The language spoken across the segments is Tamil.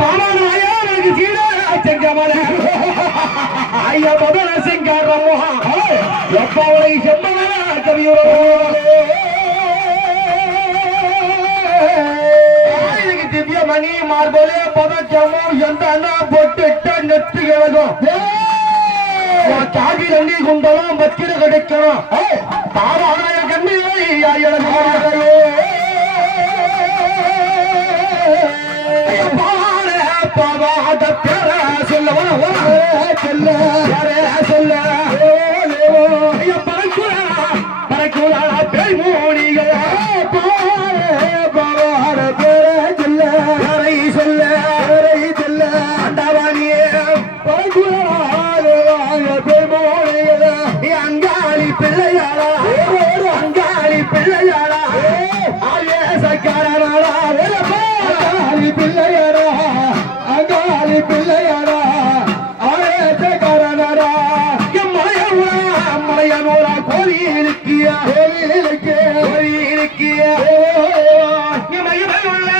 பாமானாயா எனக்கு சீடா செங்கமல ஐயா பதன சிங்காரமோ எப்பவளை செம்பமல கவியோ திவ்ய மணி மார்போலே பதச்சமோ எந்த பொட்டுட்ட நெத்து கிழகும் சாதி ரெண்டி குண்டலும் பத்திர கிடைக்கணும் பாவானாய கண்ணியை பாவாத பேர சொல்ல சொல்ல சொல்ல பறக்குலா பேய் மூடிகள் பாவார பேர சொல்ல சொல்ல சொல்ல அண்டவாணியே பறக்குலா அங்காளி பிள்ளையாளா அங்காளி பிள்ளையாளா ஆயேசக்காரனாளா அங்காளி பிள்ளையாரா அங்காளி பிள்ளையாரா ஆயேசக்காரனாரா மலையனூரா கோயிலுக்கிய கோயிலுக்கிய மயிலுள்ள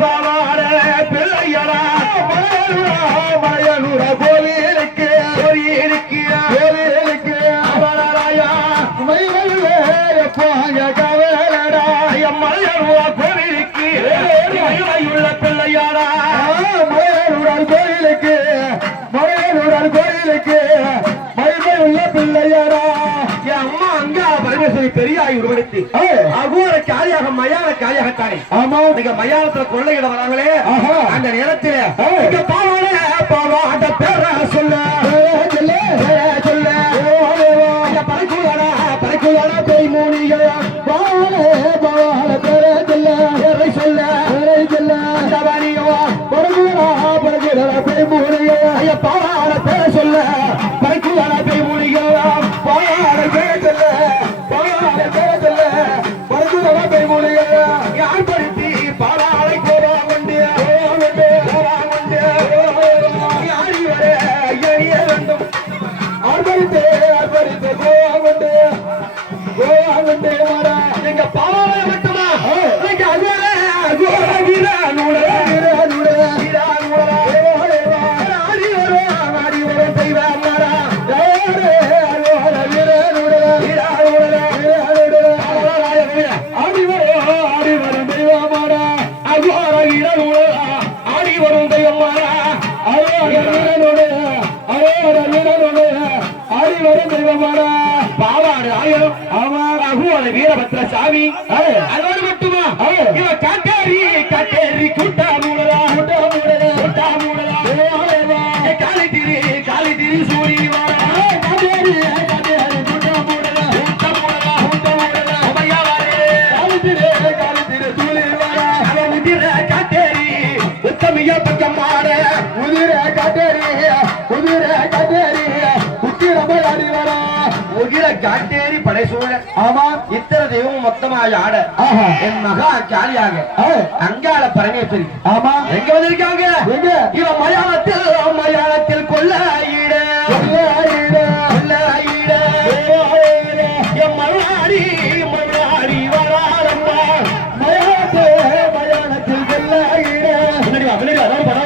பாவாட பிள்ளையாரா மலையனூரா கோயிலுக்கு கோயிலுக்கிய பிள்ளையாரா மலையூரால் கோயிலுக்கு மலையூரால் கோயிலுக்கு மயிமை உள்ள பிள்ளையாரா என் அம்மா அங்க பரமேஸ்வரி பெரியாய் உருவெடுத்து அகோர காலியாக மயான காலியாகத்தானே ஆமா நீங்க மயானத்துல கொள்ளையிட வராங்களே அந்த நேரத்தில் பாவாட பாவாட பேர சொல்ல சொல்ல சொல்ல பறக்குதானா பேய் மூணிகள் பாவாட பேர சொல்ல சொல்ல சொல்ல பறக்குதா பறக்குதா பேய் மூணிகள் ஐயா பாவாட பேர சொல்ல பறக்குதானா பேய் மூணிகள் பாவாட பேர சொல்ல பாவாட பேர சொல்ல பறக்குதானா பேய் மூணிகள் யார் படுத்தி பாவாடை கோரா கொண்டு யாரி வர எரிய வேண்டும் ஆர்ப்பரித்தே ஆர்ப்பரித்தே கோவா கொண்டு மாறா எங்க பாவாடை மட்டுமா எங்க அகோர அகோர வீரா நூட வீரா நூட வீரா நூட ஆடி வரும் தெய்வ மாறா அகோர வீரா நூட வீரா நூட ஆடி வரும் தெய்வ மாறா அகோர வீரா நூட ஆடி வரும் தெய்வ மாறா அகோர வீரா நூட அகோர வீரா நூட ஆடி வரும் தெய்வ மாறா பாவாடு ஆயிரம் அவர் அகோர வீரபத்ர சாமி அதோடு மட்டுமா இவ காட்டேரி காட்டேரி கூட்டா மூடலா கூட்டா மூடலா கூட்டா மூடலா காலி திரி சூரி வாரா காட்டேரி காட்டேரி கூட்டா மூடலா கூட்டா மூடலா கூட்டா மூடலா அம்மையா வாரே காலி திரி சூரி வாரா அவ உதிர காட்டேரி உத்தமிய பக்கம் மாட உதிர காட்டேரி உத்திரமயாடி வரா உகிர காட்டேரி படைசூழ ஆமா இத்தனை தெய்வம் மொத்தமாக ஆட என் மகா காலியாக அங்காள பரமேஸ்வரி ஆமா எங்க வந்திருக்காங்க இவன் மயானத்தில் கொல்ல ஈட என் மருளாடி வராரம்மா மயானத்தில் கொல்ல ஈட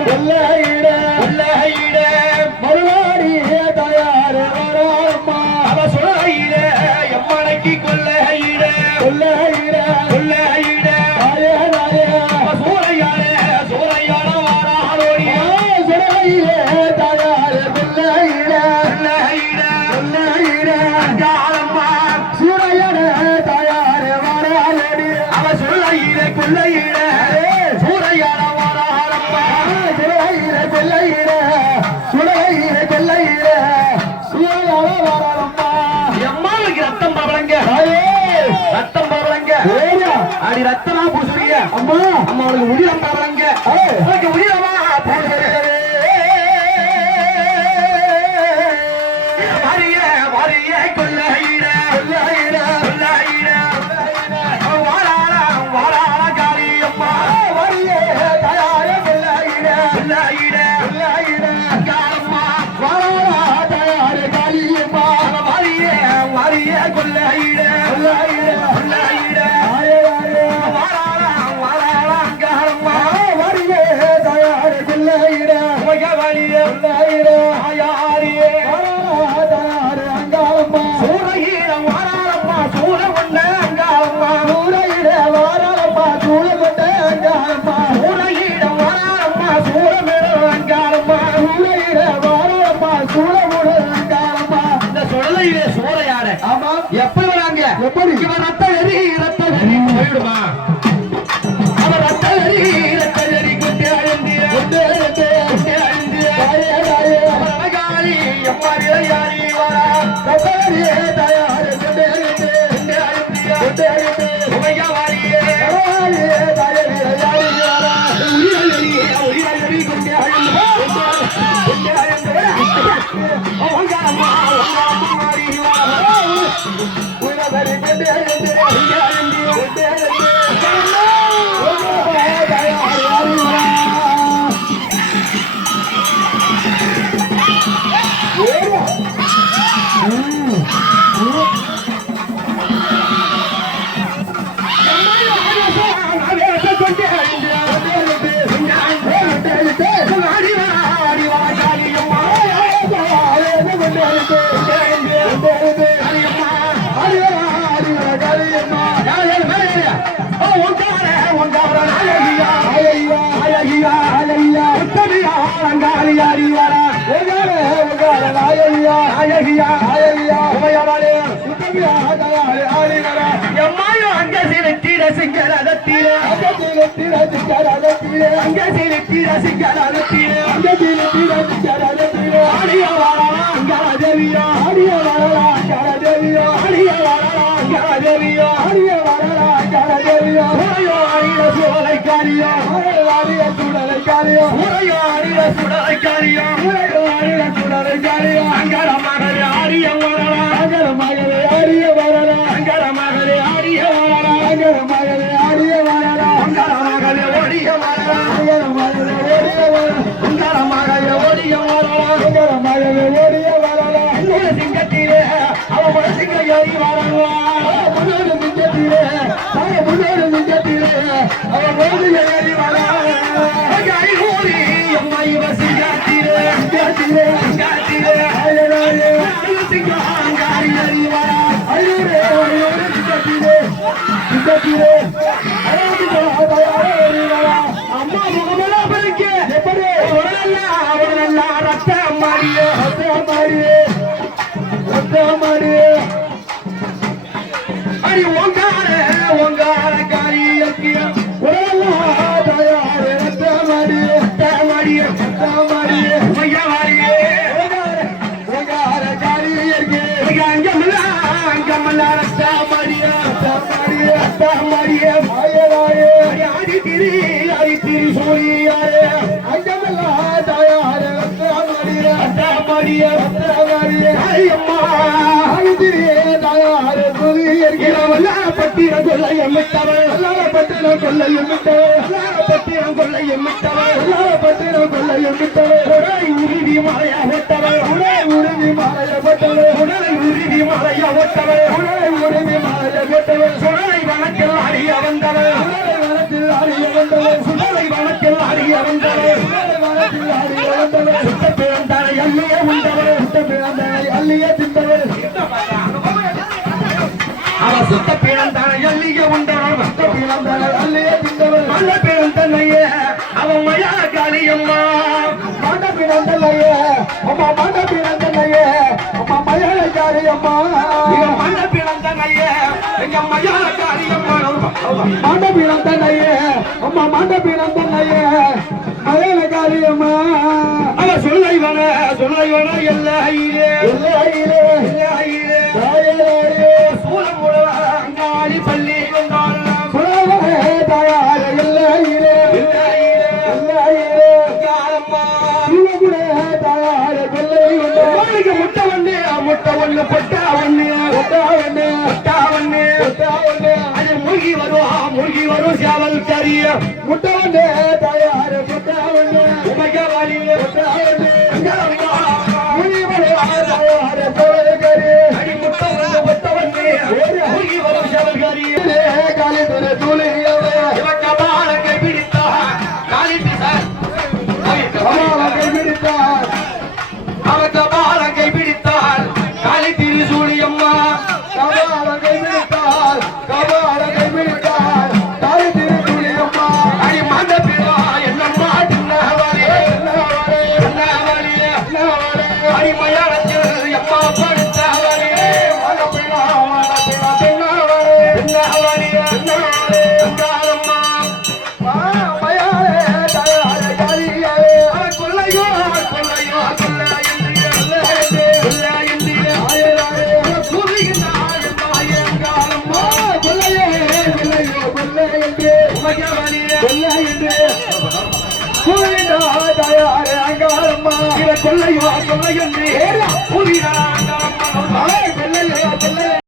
கொல்ல ஈட மருளாடி தயார் வராரம்மா அவ சொல்ல எம்மனைக்கு கொல்ல ஈட சூறையான வாராரோடி தயார் கொல்ல ஈட காலம்மா சூறையான தயார் வாராரோடி அவ சொல்ல கொல்ல ஈட சூறையான வாராரம்மா கொல்ல ஈட ரத்தம் பரவலங்க அடி ரத்தமா பூசுறீங்க அம்மா அவளுக்கு உயிரம் பரவலங்க உயிரமா வாரிய கொல்ல வாராள காரி அம்மா வாரிய தயார கொல்ல காலம்மா வாராள தயார காரி அம்மா வாரிய கொல்ல வாராள காலம்மா வாரிய தயார எப்படி வராங்க எப்படி இவன் ரத்த வெறி போயிடுமா அவன் ரத்த வெறி கொண்டே அழுந்திய காளி அம்மா யாரி வரா ரத்த வெறி தயார் கொண்டே அழுந்திய வாரியே தயாரி யாரி வரா உயிரி கொண்டே அழுந்திய அவங்க அம்மா மாறி வரா உயிரி கொண்டே அழுந்திய சிங்கத்திலே அவன் சிங்க அம்மா முகமெல்லாம் பிடிக்க எப்படி ரத்த மாறியே அடி ஒங்கார காரிய தயார் ரத்த மாறியே அங்கமல்ல ரத்த மாறியே ஆடி திரி சூழியாரே அங்கமல்ல தயார் ரத்த மாறியே அம்மா பட்டினம் கொள்ளையம் விட்டவர் உருவி மாலையா ஒட்டவர் சுடலை வனத்தில் அறிய வந்தவர் சுடலை வனத்தில் அறிய வந்தவர் சுத்த பிறந்தாரை அள்ளிய உண்டவர் அள்ளிய தின்றவர் அவன் சுத்த பிறந்தாரை அள்ளிய உண்டவர் அள்ளிய தின்றவர் நல்ல பிறந்தனையே அவன் மயா காளியம்மா மாண்ட பிறந்தனையே அம்மா மாண்ட பிறந்தனையே அம்மா மயா காளியம்மா மாண்ட பிறந்தனையே எங்க மயா காளியம்மா மாண்ட பிறந்தனையே அம்மா மாண்ட பிறந்தனையே மயா காளியம்மா அவன் சொல்லைவன எல்லையிலே சூழம் அங்காளி பள்ளி கொண்டாள் தயார் எல்லையிலே முட்டை ஒண்ணு பொட்டா ஒண்ணு அது முருகி வரும் சேவல் கரிய முட்டை ஒண்ணு தயார் பொட்டா ஒண்ணு உமையவாளியே பொட்டா ஒண்ணு என்னம்மா கொள்ளையோ கொள்ளை என்று புதிய